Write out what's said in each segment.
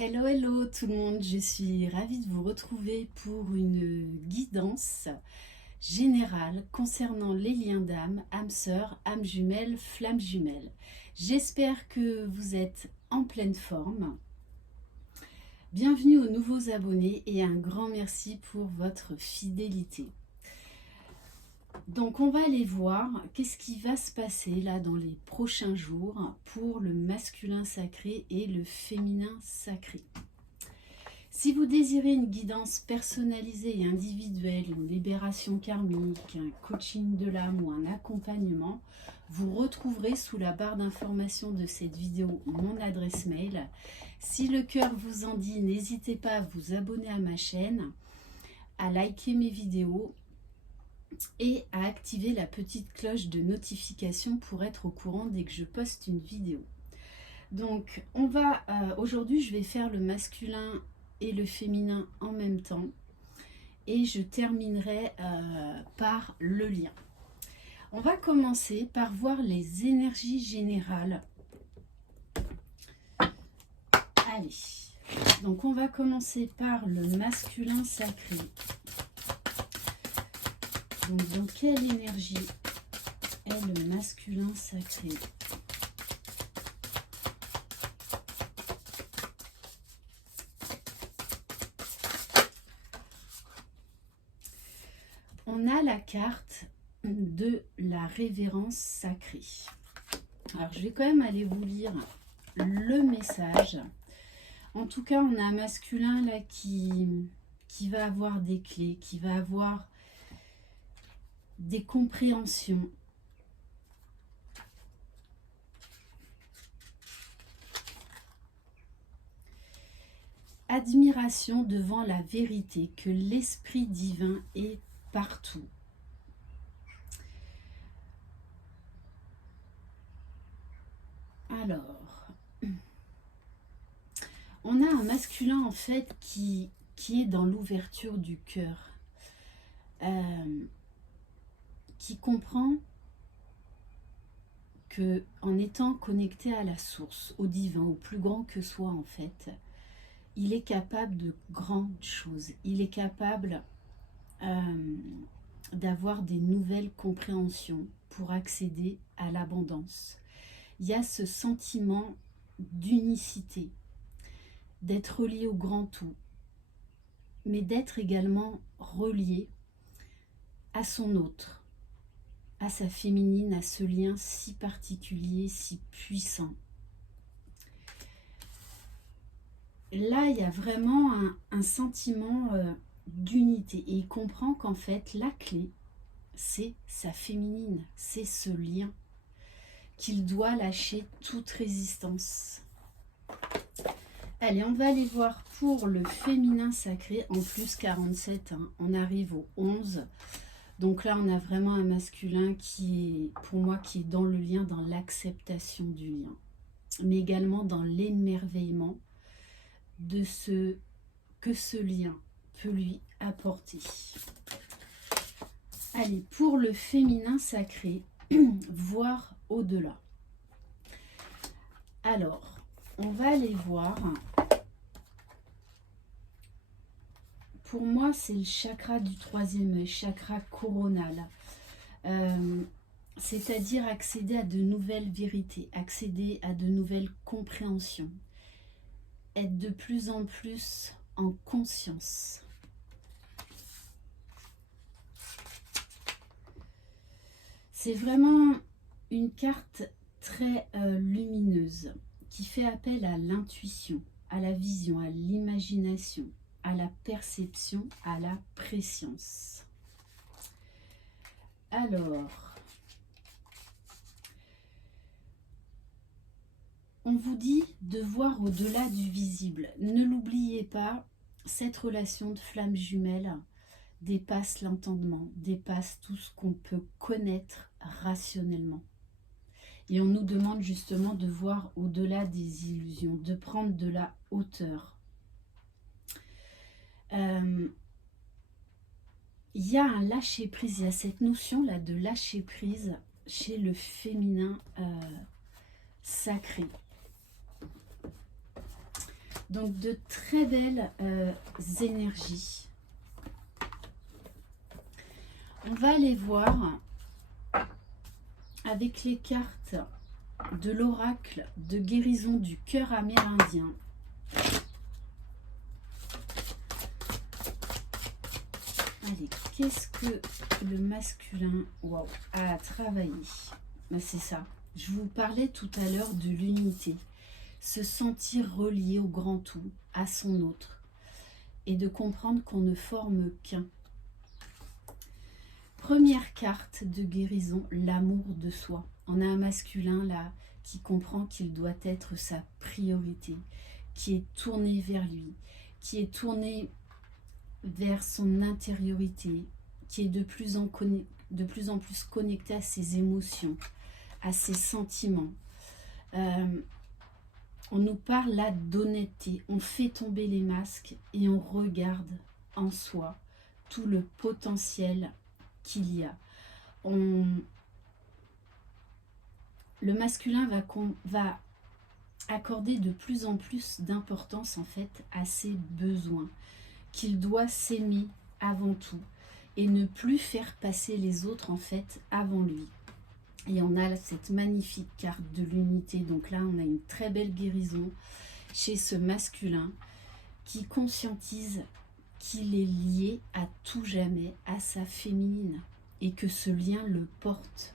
Hello, hello tout le monde, je suis ravie de vous retrouver pour une guidance générale concernant les liens d'âme, âme sœur, âme jumelle, flamme jumelle. J'espère que vous êtes en pleine forme. Bienvenue aux nouveaux abonnés et un grand merci pour votre fidélité. Donc on va aller voir qu'est-ce qui va se passer là dans les prochains jours pour le masculin sacré et le féminin sacré. Si vous désirez une guidance personnalisée et individuelle, une libération karmique, un coaching de l'âme ou un accompagnement, vous retrouverez sous la barre d'information de cette vidéo mon adresse mail. Si le cœur vous en dit, n'hésitez pas à vous abonner à ma chaîne, à liker mes vidéos et à activer la petite cloche de notification pour être au courant dès que je poste une vidéo. Donc aujourd'hui je vais faire le masculin et le féminin en même temps et je terminerai par le lien. On va commencer par voir les énergies générales. Allez, donc on va commencer par le masculin sacré. Donc dans quelle énergie est le masculin sacré ? On a la carte de la révérence sacrée. Alors je vais quand même aller vous lire le message. En tout cas, on a un masculin là qui va avoir des clés, qui va avoir des compréhensions. Admiration devant la vérité, que l'esprit divin est partout. Alors, on a un masculin en fait qui est dans l'ouverture du cœur, qui comprend que en étant connecté à la source, au divin, au plus grand que soi en fait, il est capable de grandes choses. Il est capable d'avoir des nouvelles compréhensions pour accéder à l'abondance. Il y a ce sentiment d'unicité, d'être relié au grand tout, mais d'être également relié à son autre, à sa féminine, à ce lien si particulier, si puissant. Là, il y a vraiment un sentiment d'unité et il comprend qu'en fait, la clé, c'est sa féminine, c'est ce lien qu'il doit lâcher toute résistance. Allez, on va aller voir pour le féminin sacré en plus 47, hein, on arrive au 11. Donc là, on a vraiment un masculin qui est, pour moi, qui est dans le lien, dans l'acceptation du lien, mais également dans l'émerveillement de ce que ce lien peut lui apporter. Allez, pour le féminin sacré, voir au-delà. Alors, on va aller voir. Pour moi, c'est le chakra du troisième œil, chakra coronal. C'est-à-dire accéder à de nouvelles vérités, accéder à de nouvelles compréhensions, être de plus en plus en conscience. C'est vraiment une carte très lumineuse qui fait appel à l'intuition, à la vision, à l'imagination, à la perception, à la préscience. Alors, on vous dit de voir au-delà du visible. Ne l'oubliez pas, cette relation de flamme jumelle dépasse l'entendement, dépasse tout ce qu'on peut connaître rationnellement. Et on nous demande justement de voir au-delà des illusions, de prendre de la hauteur. Il y a un lâcher-prise, il y a cette notion-là de lâcher-prise chez le féminin sacré. Donc de très belles énergies. On va aller voir avec les cartes de l'oracle de guérison du cœur amérindien. Allez, qu'est-ce que le masculin a à travailler? Ben, c'est ça. Je vous parlais tout à l'heure de l'unité. Se sentir relié au grand tout, à son autre. Et de comprendre qu'on ne forme qu'un. Première carte de guérison, l'amour de soi. On a un masculin là qui comprend qu'il doit être sa priorité, qui est tourné vers lui, qui est tourné vers son intériorité, qui est de plus en plus connecté à ses émotions, à ses sentiments. On nous parle là d'honnêteté, on fait tomber les masques et on regarde en soi tout le potentiel qu'il y a. Le masculin va accorder de plus en plus d'importance en fait à ses besoins, qu'il doit s'aimer avant tout et ne plus faire passer les autres en fait avant lui. Et on a cette magnifique carte de l'unité. Donc là, on a une très belle guérison chez ce masculin qui conscientise qu'il est lié à tout jamais à sa féminine et que ce lien le porte.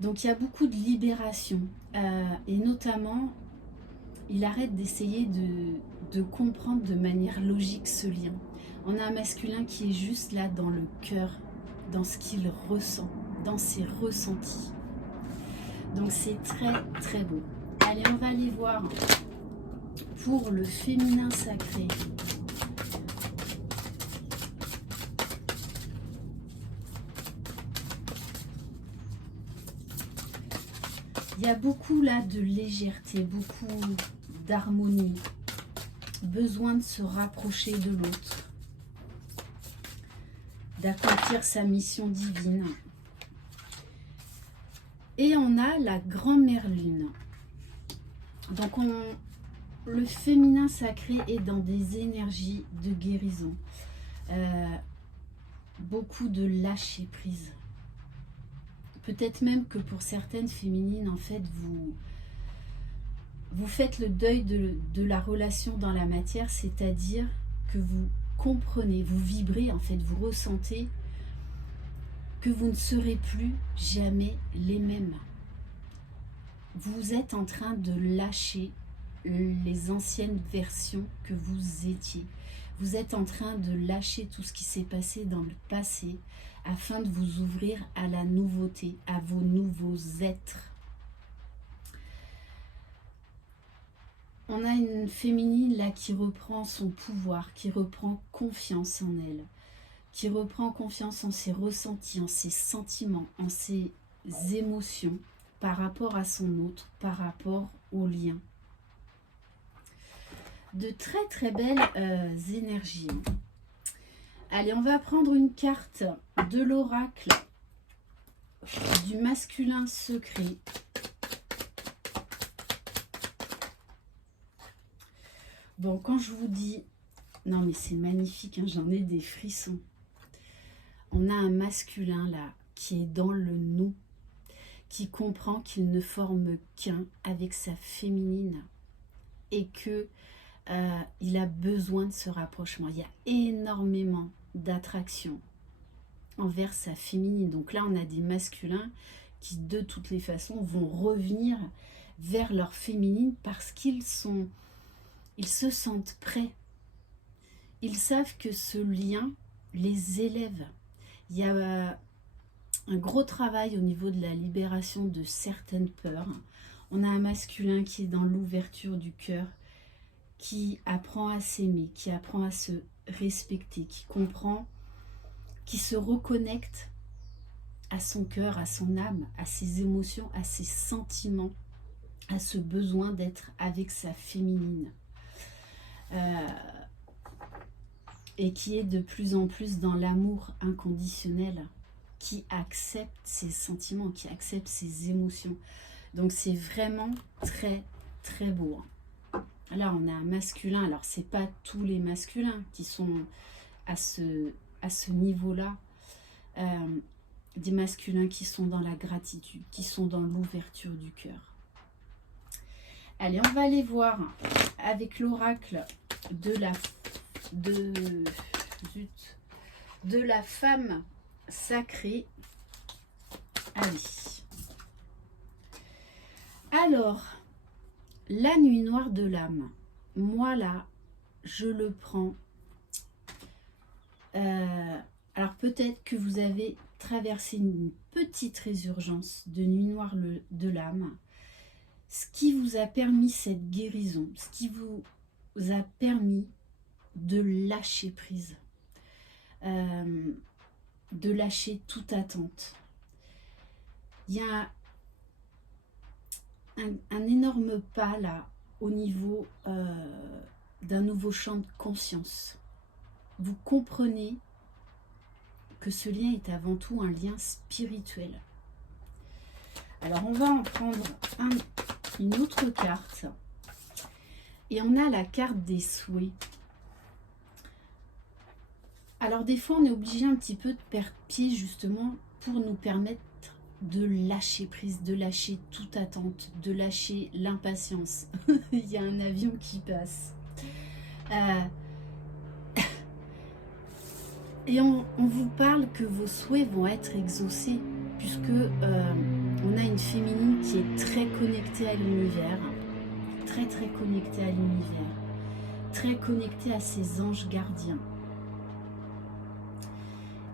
Donc il y a beaucoup de libération et notamment, il arrête d'essayer de comprendre de manière logique ce lien. On a un masculin qui est juste là dans le cœur, dans ce qu'il ressent, dans ses ressentis. Donc c'est très très beau. Allez, on va aller voir pour le féminin sacré. Il y a beaucoup là de légèreté, beaucoup d'harmonie, besoin de se rapprocher de l'autre, d'accomplir sa mission divine. Et on a la grand-mère lune. Donc le féminin sacré est dans des énergies de guérison. Beaucoup de lâcher prise. Peut-être même que pour certaines féminines, en fait, vous faites le deuil de la relation dans la matière, c'est-à-dire que vous comprenez, vous vibrez, en fait, vous ressentez que vous ne serez plus jamais les mêmes. Vous êtes en train de lâcher les anciennes versions que vous étiez. Vous êtes en train de lâcher tout ce qui s'est passé dans le passé afin de vous ouvrir à la nouveauté, à vos nouveaux êtres. On a une féminine là qui reprend son pouvoir, qui reprend confiance en elle, qui reprend confiance en ses ressentis, en ses sentiments, en ses émotions par rapport à son autre, par rapport au lien. De très très belles énergies. Allez, on va prendre une carte de l'oracle du masculin secret. Bon, quand je vous dis... Non mais c'est magnifique, hein, j'en ai des frissons. On a un masculin là qui est dans le nous, qui comprend qu'il ne forme qu'un avec sa féminine et que il a besoin de ce rapprochement. Il y a énormément d'attraction envers sa féminine. Donc là, on a des masculins qui, de toutes les façons, vont revenir vers leur féminine parce qu'ils se sentent prêts. Ils savent que ce lien les élève. Il y a un gros travail au niveau de la libération de certaines peurs. On a un masculin qui est dans l'ouverture du cœur, qui apprend à s'aimer, qui apprend à se respecter, qui comprend, qui se reconnecte à son cœur, à son âme, à ses émotions, à ses sentiments, à ce besoin d'être avec sa féminine. Et qui est de plus en plus dans l'amour inconditionnel, qui accepte ses sentiments, qui accepte ses émotions. Donc c'est vraiment très très beau. Là, on a un masculin. Alors, c'est pas tous les masculins qui sont à ce niveau-là. Des masculins qui sont dans la gratitude, qui sont dans l'ouverture du cœur. Allez, on va aller voir avec l'oracle de la femme sacrée. Allez. Alors, la nuit noire de l'âme. Moi, là, je le prends. Alors, peut-être que vous avez traversé une petite résurgence de nuit noire de l'âme. Ce qui vous a permis cette guérison, ce qui vous a permis de lâcher prise, de lâcher toute attente. Il y a un énorme pas là au niveau d'un nouveau champ de conscience. Vous comprenez que ce lien est avant tout un lien spirituel. Alors on va en prendre une autre carte et on a la carte des souhaits. Alors des fois on est obligé un petit peu de perdre pied justement pour nous permettre de lâcher prise, de lâcher toute attente, de lâcher l'impatience. Il y a un avion qui passe. Et on vous parle que vos souhaits vont être exaucés, puisque on a une féminine qui est très connectée à l'univers, très connectée à l'univers, très connectée à ses anges gardiens.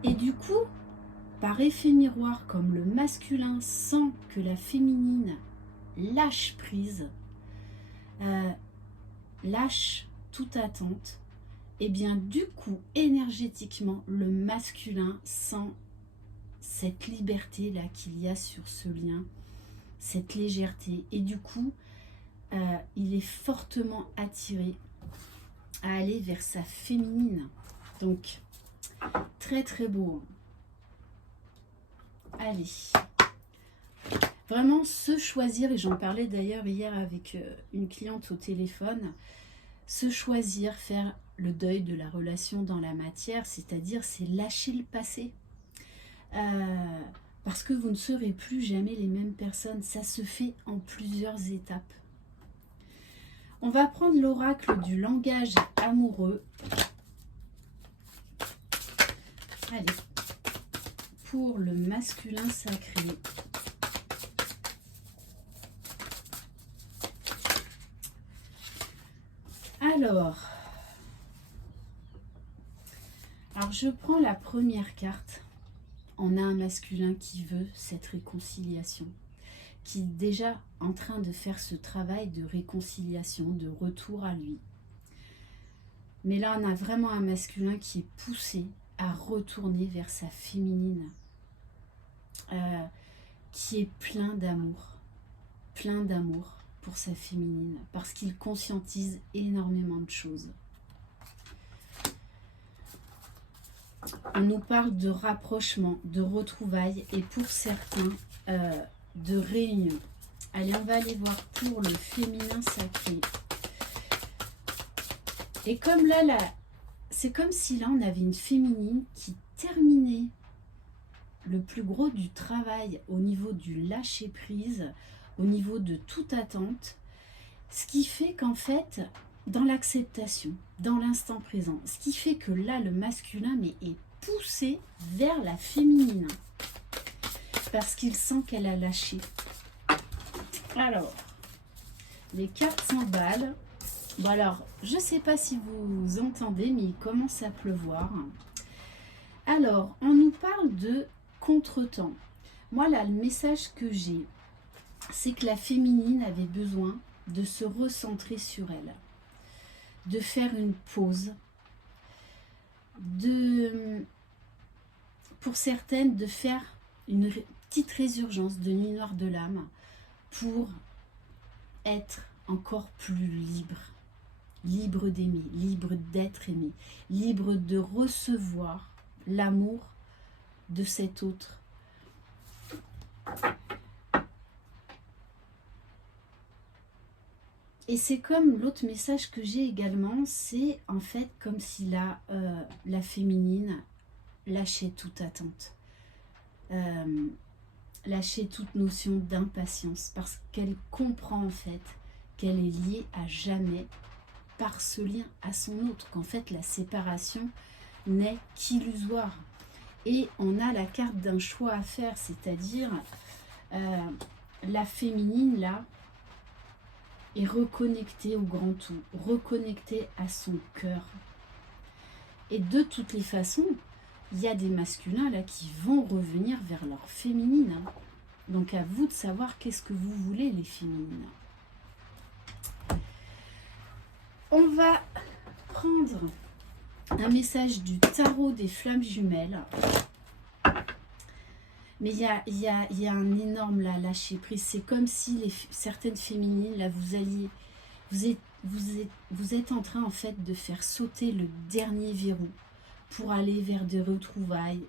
Et du coup, par effet miroir, comme le masculin sent que la féminine lâche prise, lâche toute attente, et bien du coup, énergétiquement, le masculin sent cette liberté-là qu'il y a sur ce lien, cette légèreté. Et du coup, il est fortement attiré à aller vers sa féminine. Donc, très beau. Allez. Vraiment se choisir, et j'en parlais d'ailleurs hier avec une cliente au téléphone, se choisir, faire le deuil de la relation dans la matière, c'est-à-dire c'est lâcher le passé. Parce que vous ne serez plus jamais les mêmes personnes. Ça se fait en plusieurs étapes. On va prendre l'oracle du langage amoureux. Allez, pour le masculin sacré. Alors, je prends la première carte. On a un masculin qui veut cette réconciliation, qui est déjà en train de faire ce travail de réconciliation, de retour à lui. Mais là, on a vraiment un masculin qui est poussé à retourner vers sa féminine, qui est plein d'amour pour sa féminine, parce qu'il conscientise énormément de choses. On nous parle de rapprochement, de retrouvailles et pour certains de réunion. Allez, on va aller voir pour le féminin sacré. Et comme là, c'est comme si là on avait une féminine qui terminait le plus gros du travail au niveau du lâcher prise, au niveau de toute attente, ce qui fait qu'en fait, dans l'acceptation, dans l'instant présent, ce qui fait que là, le masculin est poussé vers la féminine, parce qu'il sent qu'elle a lâché. Alors, les cartes s'emballent. Bon alors, je ne sais pas si vous entendez, mais il commence à pleuvoir. Alors, on nous parle de contretemps. Moi là, le message que j'ai, c'est que la féminine avait besoin de se recentrer sur elle, de faire une pause, pour certaines, de faire une petite résurgence de nuit noire de l'âme pour être encore plus libre d'aimer, libre d'être aimé, libre de recevoir l'amour de cet autre. Et c'est comme l'autre message que j'ai également, c'est en fait comme si la féminine lâchait toute attente, lâchait toute notion d'impatience, parce qu'elle comprend en fait qu'elle est liée à jamais par ce lien à son autre, qu'en fait la séparation n'est qu'illusoire. Et on a la carte d'un choix à faire, c'est-à-dire la féminine là est reconnectée au grand tout, reconnectée à son cœur. Et de toutes les façons, il y a des masculins là qui vont revenir vers leur féminine. Donc à vous de savoir qu'est-ce que vous voulez les féminines. On va prendre un message du tarot des flammes jumelles. Mais il y a un énorme lâcher prise. C'est comme si certaines féminines, là, vous êtes en train en fait de faire sauter le dernier verrou pour aller vers des retrouvailles,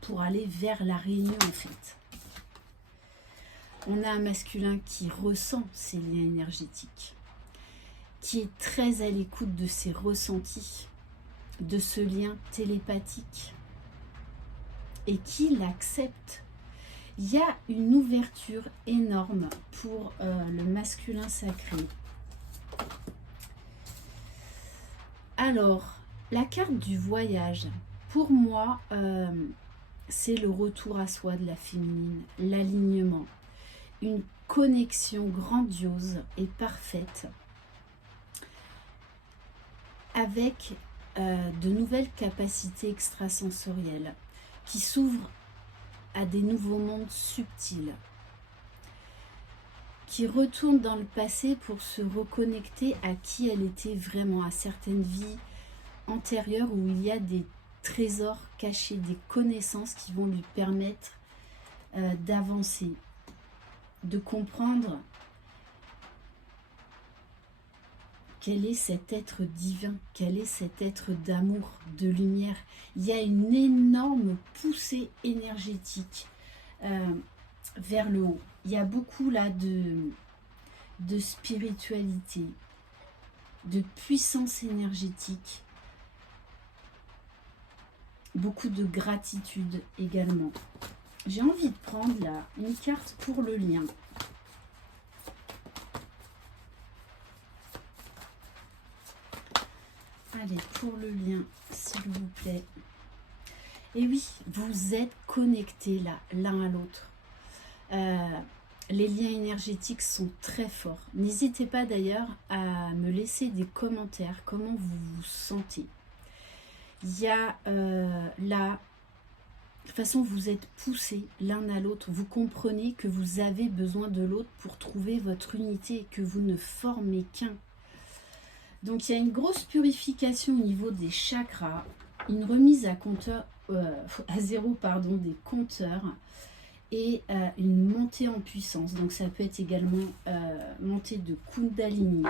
pour aller vers la réunion en fait. On a un masculin qui ressent ces liens énergétiques, qui est très à l'écoute de ses ressentis, de ce lien télépathique, et qui l'accepte. Il y a une ouverture énorme pour le masculin sacré. Alors, la carte du voyage, pour moi, c'est le retour à soi de la féminine, l'alignement, une connexion grandiose et parfaite avec de nouvelles capacités extrasensorielles qui s'ouvrent à des nouveaux mondes subtils, qui retourne dans le passé pour se reconnecter à qui elle était vraiment, à certaines vies antérieures où il y a des trésors cachés, des connaissances qui vont lui permettre d'avancer, de comprendre quel est cet être divin, quel est cet être d'amour, de lumière. Il y a une énorme poussée énergétique vers le haut. Il y a beaucoup là de spiritualité, de puissance énergétique, beaucoup de gratitude également. J'ai envie de prendre là une carte pour le lien. Allez, pour le lien, s'il vous plaît. Et oui, vous êtes connectés là, l'un à l'autre. Les liens énergétiques sont très forts. N'hésitez pas d'ailleurs à me laisser des commentaires, comment vous vous sentez. Il y a là, de toute façon, vous êtes poussés l'un à l'autre. Vous comprenez que vous avez besoin de l'autre pour trouver votre unité et que vous ne formez qu'un. Donc il y a une grosse purification au niveau des chakras, une remise à zéro des compteurs et une montée en puissance. Donc ça peut être également montée de Kundalini.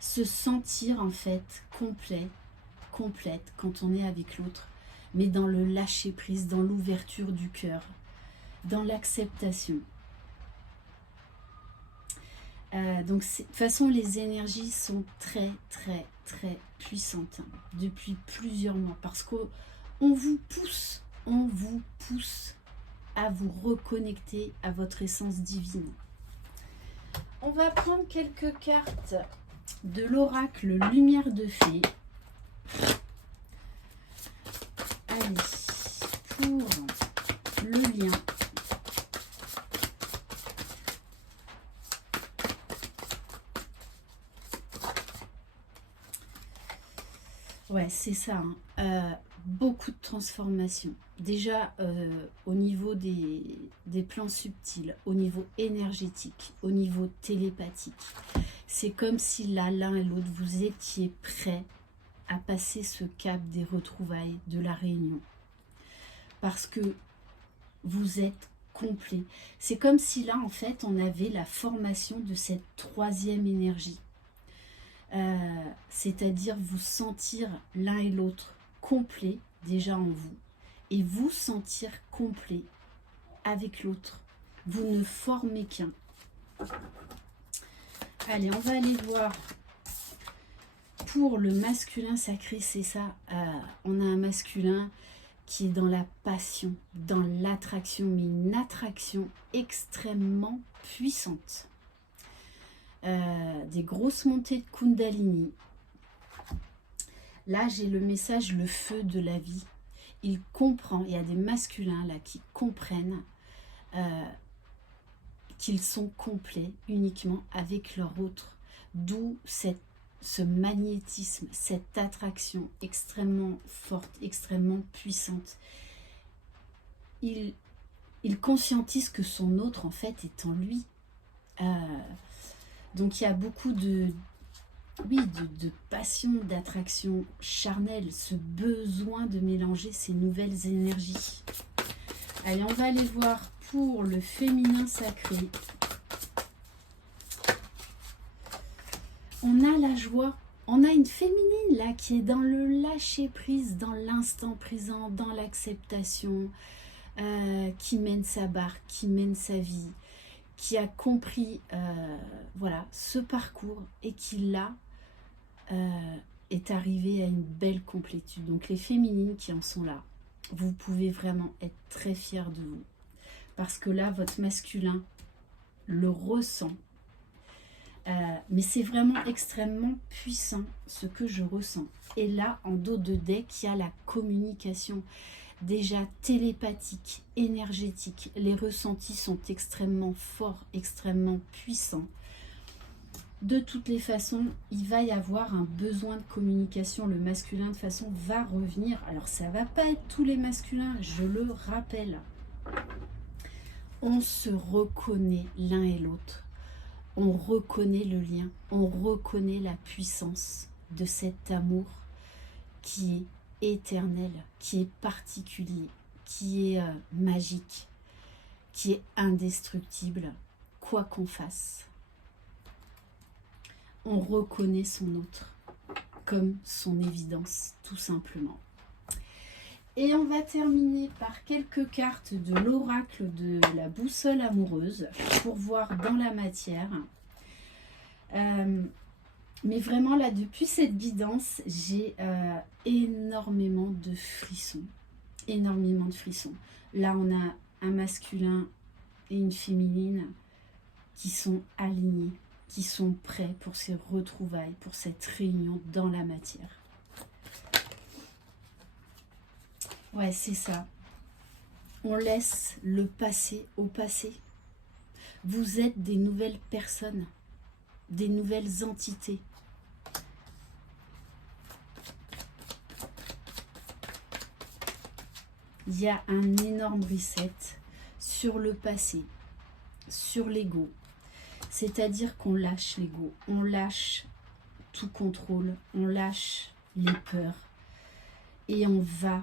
Se sentir en fait complète quand on est avec l'autre, mais dans le lâcher prise, dans l'ouverture du cœur, dans l'acceptation. Donc de toute façon les énergies sont très puissantes depuis plusieurs mois parce qu'on vous pousse à vous reconnecter à votre essence divine. On va prendre quelques cartes de l'oracle Lumière de Fée. Allez, pour le lien. Ouais, c'est ça. Beaucoup de transformations. Déjà, au niveau des plans subtils, au niveau énergétique, au niveau télépathique. C'est comme si là, l'un et l'autre, vous étiez prêts à passer ce cap des retrouvailles, de la réunion. Parce que vous êtes complet. C'est comme si là, en fait, on avait la formation de cette troisième énergie. C'est-à-dire vous sentir l'un et l'autre complet déjà en vous et vous sentir complet avec l'autre. Vous ne formez qu'un. Allez, on va aller voir pour le masculin sacré, c'est ça. On a un masculin qui est dans la passion, dans l'attraction, mais une attraction extrêmement puissante. Des grosses montées de Kundalini. Là, j'ai le message, le feu de la vie. Il comprend, il y a des masculins là qui comprennent qu'ils sont complets uniquement avec leur autre. D'où ce magnétisme, cette attraction extrêmement forte, extrêmement puissante. Il conscientise que son autre, en fait, est en lui. Donc, il y a beaucoup de passion, d'attraction charnelle, ce besoin de mélanger ces nouvelles énergies. Allez, on va aller voir pour le féminin sacré. On a la joie, on a une féminine là qui est dans le lâcher prise, dans l'instant présent, dans l'acceptation, qui mène sa barque, qui mène sa vie, qui a compris voilà, ce parcours et qui là est arrivé à une belle complétude. Donc les féminines qui en sont là, vous pouvez vraiment être très fiers de vous. Parce que là, votre masculin le ressent. Mais c'est vraiment extrêmement puissant ce que je ressens. Et là, en dos de deck, il y a la communication. Déjà télépathique, énergétique. Les ressentis sont extrêmement forts, extrêmement puissants. De toutes les façons, il va y avoir un besoin de communication. Le masculin, de toute façon, va revenir. Alors, ça ne va pas être tous les masculins, je le rappelle. On se reconnaît l'un et l'autre. On reconnaît le lien. On reconnaît la puissance de cet amour qui est éternel, qui est particulier, qui est magique, qui est indestructible, quoi qu'on fasse. On reconnaît son autre comme son évidence, tout simplement. Et on va terminer par quelques cartes de l'oracle de la boussole amoureuse pour voir dans la matière. Mais vraiment là, depuis cette guidance, j'ai énormément de frissons. Énormément de frissons. Là, on a un masculin et une féminine qui sont alignés, qui sont prêts pour ces retrouvailles, pour cette réunion dans la matière. Ouais, c'est ça. On laisse le passé au passé. Vous êtes des nouvelles personnes, des nouvelles entités. Il y a un énorme reset sur le passé, sur l'ego. C'est-à-dire qu'on lâche l'ego, on lâche tout contrôle, on lâche les peurs et on va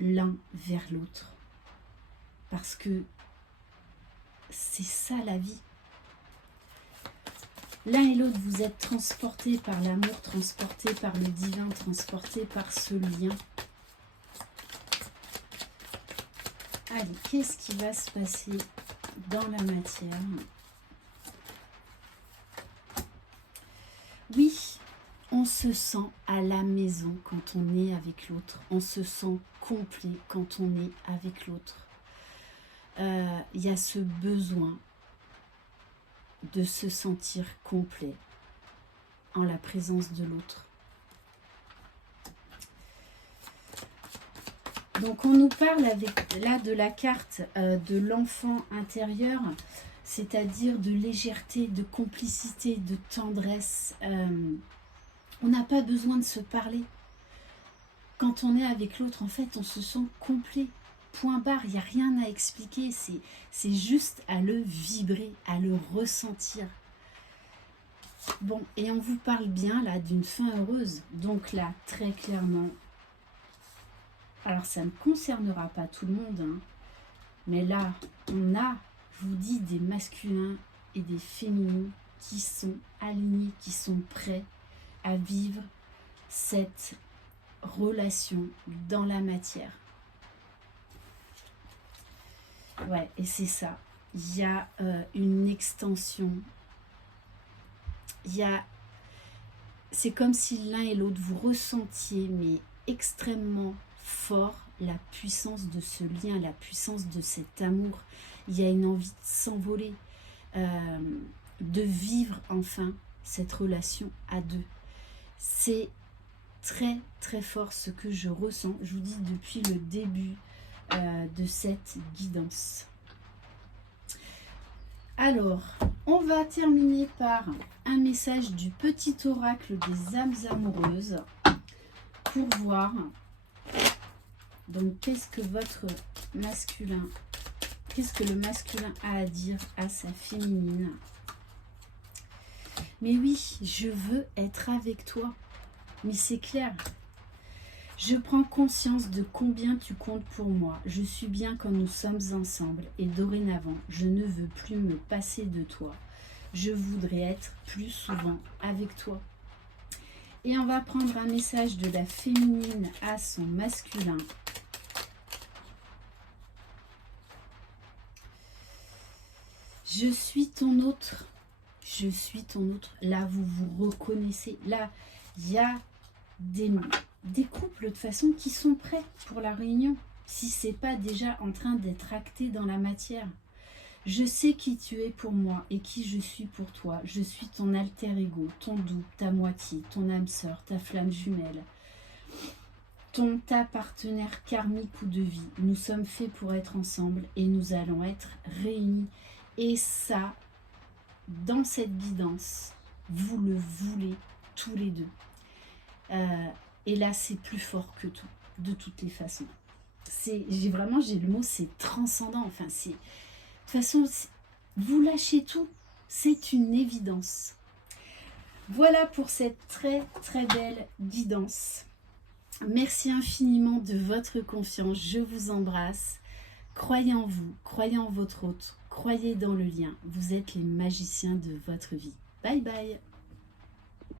l'un vers l'autre. Parce que c'est ça la vie. L'un et l'autre, vous êtes transportés par l'amour, transportés par le divin, transportés par ce lien. Allez, qu'est-ce qui va se passer dans la matière? Oui, on se sent à la maison quand on est avec l'autre. On se sent complet quand on est avec l'autre. Il y a ce besoin de se sentir complet en la présence de l'autre. Donc on nous parle là de la carte de l'enfant intérieur, c'est-à-dire de légèreté, de complicité, de tendresse. On n'a pas besoin de se parler. Quand on est avec l'autre, en fait, on se sent complet. Point barre, il n'y a rien à expliquer. C'est juste à le vibrer, à le ressentir. Bon, et on vous parle bien là d'une fin heureuse. Donc là, très clairement, alors ça ne concernera pas tout le monde, hein, mais là, on a, je vous dis, des masculins et des féminins qui sont alignés, qui sont prêts à vivre cette relation dans la matière. Ouais, et c'est ça. Il y a une extension c'est comme si l'un et l'autre, vous ressentiez, mais extrêmement fort, la puissance de ce lien, la puissance de cet amour. Il y a une envie de s'envoler, de vivre enfin cette relation à deux. C'est très très fort ce que je ressens, je vous dis, depuis le début de cette guidance. Alors, on va terminer par un message du petit oracle des âmes amoureuses pour voir donc qu'est-ce que le masculin a à dire à sa féminine. Mais oui, je veux être avec toi, mais c'est clair. Je prends conscience de combien tu comptes pour moi. Je suis bien quand nous sommes ensemble et dorénavant, je ne veux plus me passer de toi. Je voudrais être plus souvent avec toi. Et on va prendre un message de la féminine à son masculin. Je suis ton autre. Je suis ton autre. Là, vous vous reconnaissez. Là, il y a des couples de toute façon qui sont prêts pour la réunion, si c'est pas déjà en train d'être acté dans la matière. Je sais qui tu es pour moi et qui je suis pour toi. Je suis ton alter ego, ton doux, ta moitié, ton âme sœur, ta flamme jumelle, ta partenaire karmique ou de vie. Nous sommes faits pour être ensemble et nous allons être réunis. Et ça, dans cette guidance, vous le voulez tous les deux. Et là, c'est plus fort que tout, de toutes les façons. J'ai le mot, c'est transcendant. Enfin, de toute façon, vous lâchez tout, c'est une évidence. Voilà pour cette très très belle guidance. Merci infiniment de votre confiance. Je vous embrasse. Croyez en vous, croyez en votre autre, croyez dans le lien. Vous êtes les magiciens de votre vie. Bye bye.